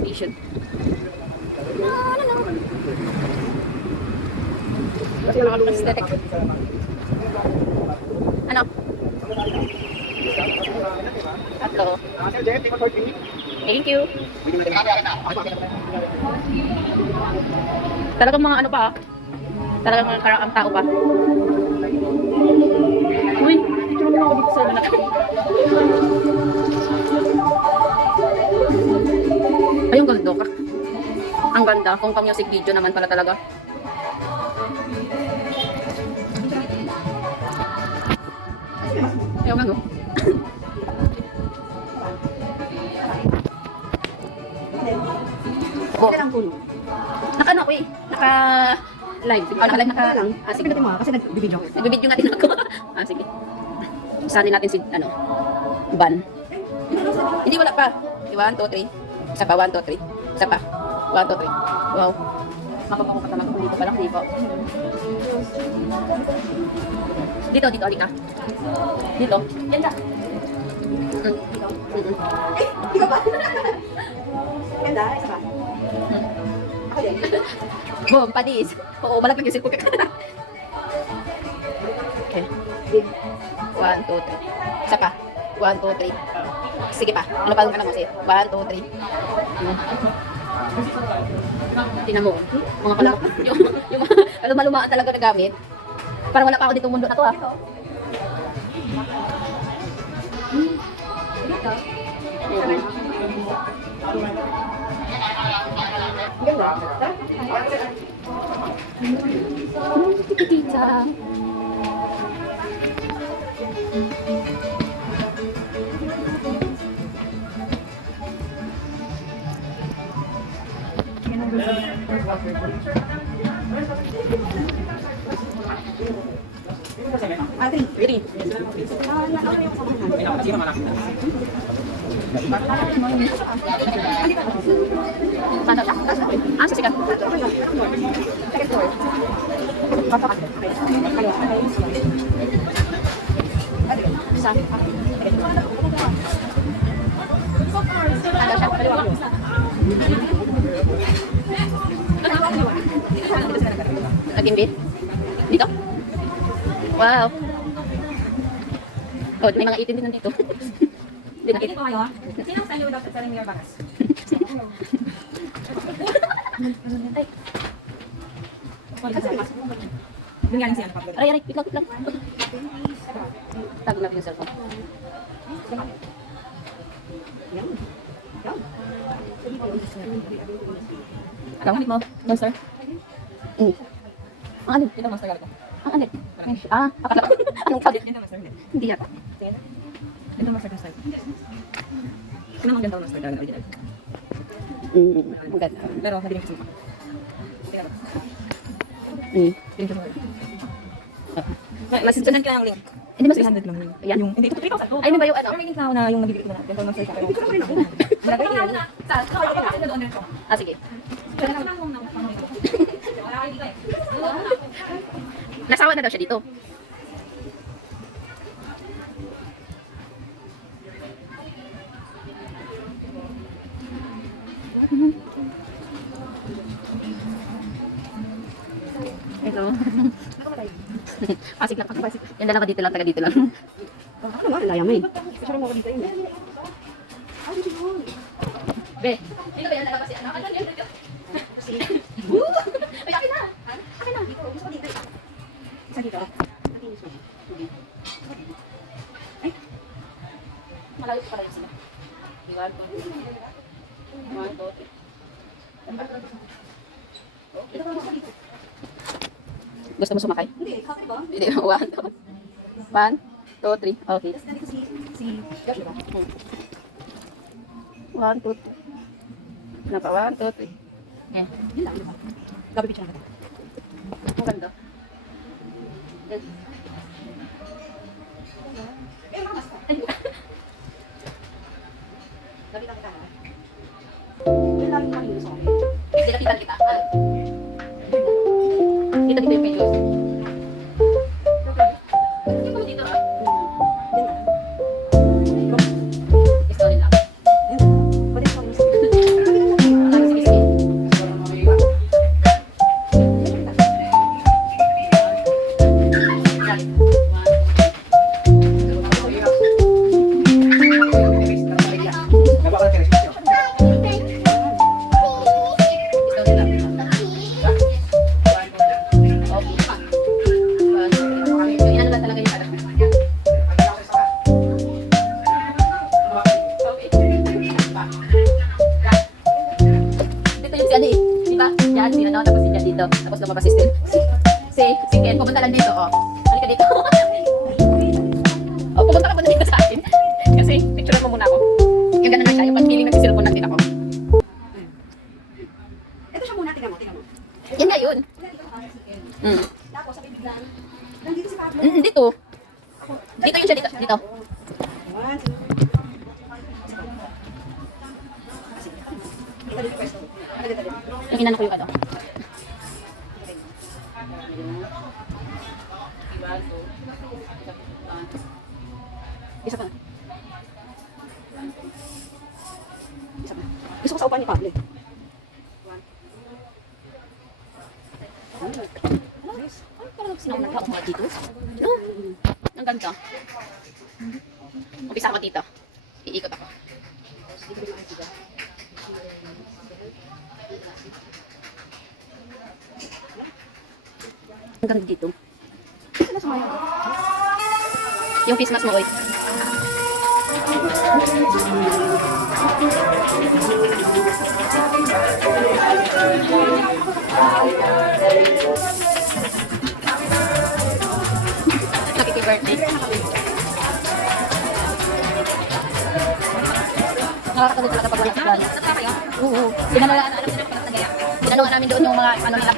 station. Aesthetic. Ano? Tatlo. Thank you. Talagang mga ano pa ah. Talagang mga karakang tao pa. Uy, ito naman ako dito sa malaki. Ay, ang ganda ka. Ang ganda. Kung pang music video naman pala talaga. Ayaw nga no. Oh. Naka ano ko eh. Naka live. Naka live naka lang. Ah, sige natin mo kasi nag-video. Nag-video nga din ako. Ah, sige. Sali natin si ano. Ban. Hindi wala pa. 1 2 3. Isa pa 1 2 3. Isa pa. 1 2 3. Wow. Mapapaku pa talaga dito pa lang dito. Dito alik na. Dito. Yan ka. Ikaw ba? Ganda, isa ba? Ako din. Boom, padis. Oo, malaglag yung silpo ka. Okay. 1 2 3. Isa pa. 1 2 3. Sige pa. Ano pa ka na mo? 1 2 3. Tingnan mo. Mga pala. yung lumalumaan talaga na gamit. Parang wala pa ako dito mundo na to ah. Ganda. Tita. Really? Mana siya? Ah, sige. Second floor. Isa. Ano siya? Naging bit? Dito? Wow. Oh, may mga itim din nandito. Hindi nakita. po kayo ha? Sinong sa inyo dapat sa Rimir Bakas? Ay. Yung galing siya. Aray, wait lang. Tago natin yung cellphone. Gamit mo, monster? Ang alin? Ito master galit ko. Ang alin? Ah, akala ko. Anong sabi? Ito master galit. Hindi yata. Ito master galit. Ano ang ganda ng master galit original? Maganda. Pero hindi rin kasi pa. Hindi rin kasi Masinsunan ka ng link. Hindi mas 300 lang yun. Ayan. Yung, hindi, ito 3,000. Ay, ano ba yung ano? Pero may link na ako na yung nabibigit mo na. Ganito master ka. Pero malagay yun. Ah, sige. Nasawa na daw siya dito. Ito. Pasig lang. Yan lang ako dito lang, taga dito lang. Ano nga, laya mo eh. Picture mo ako dito yun. Be, dito ba yan nalabas si ano? Ano yan? Ay, akin na! Akin na! Dito, gusto ko dito. Isa dito. Ay! Malayo pa rin sila. 1, 2, 3. Gusto mo sumakay? Hindi, cover ba? Hindi, 1, 2, 3. Okay. Tapos nandito si Josh, diba? 1, 2, 3. Ano pa? 1, 2, 3. Eh, Yun lang, diba? Gabi picture na kita. ang ganda. Yes. Eh, mga basta. Gabi lang kita. Yun lang yung mahilos ako. Hindi nakita kita. Ah. Dito yung videos. Hindi ko dito ah. Yun lang. Story lang. Ayun. Pwede ko yung dyan, si ano, tapos si dyan dito. Tapos lumabas si Ken, pupunta lang dito, oh. Halika dito. Oh, pupunta ka muna dito sa akin. Kasi, picture mo muna ako. Yung gano'n na siya, yung pag-feeling ng cellphone lang din ako. Ito siya muna, tingnan mo. Yan nga yun. Tapos, sabi biglaan. Nandito si Pablo. Dito. Dito yun siya, dito. Dito. One, two. Ito dito pwesto. Dito. Yung inano ko yung ano. Isa pa. Isa pa. Gusto ko sa upuan ni Pablo. Nice. Parang sinang nagkakamuha dito. No? Ang ganda. Umpisa ako dito. Iikot ako. Ang ganda dito. Yung face mask mo, oy. Happy birthday. Nakakatulog talaga pag wala ka gano'n. Oo. Pinanalaan, alam mo na kapag nagaya. Pinanalaan namin doon yung mga ano nila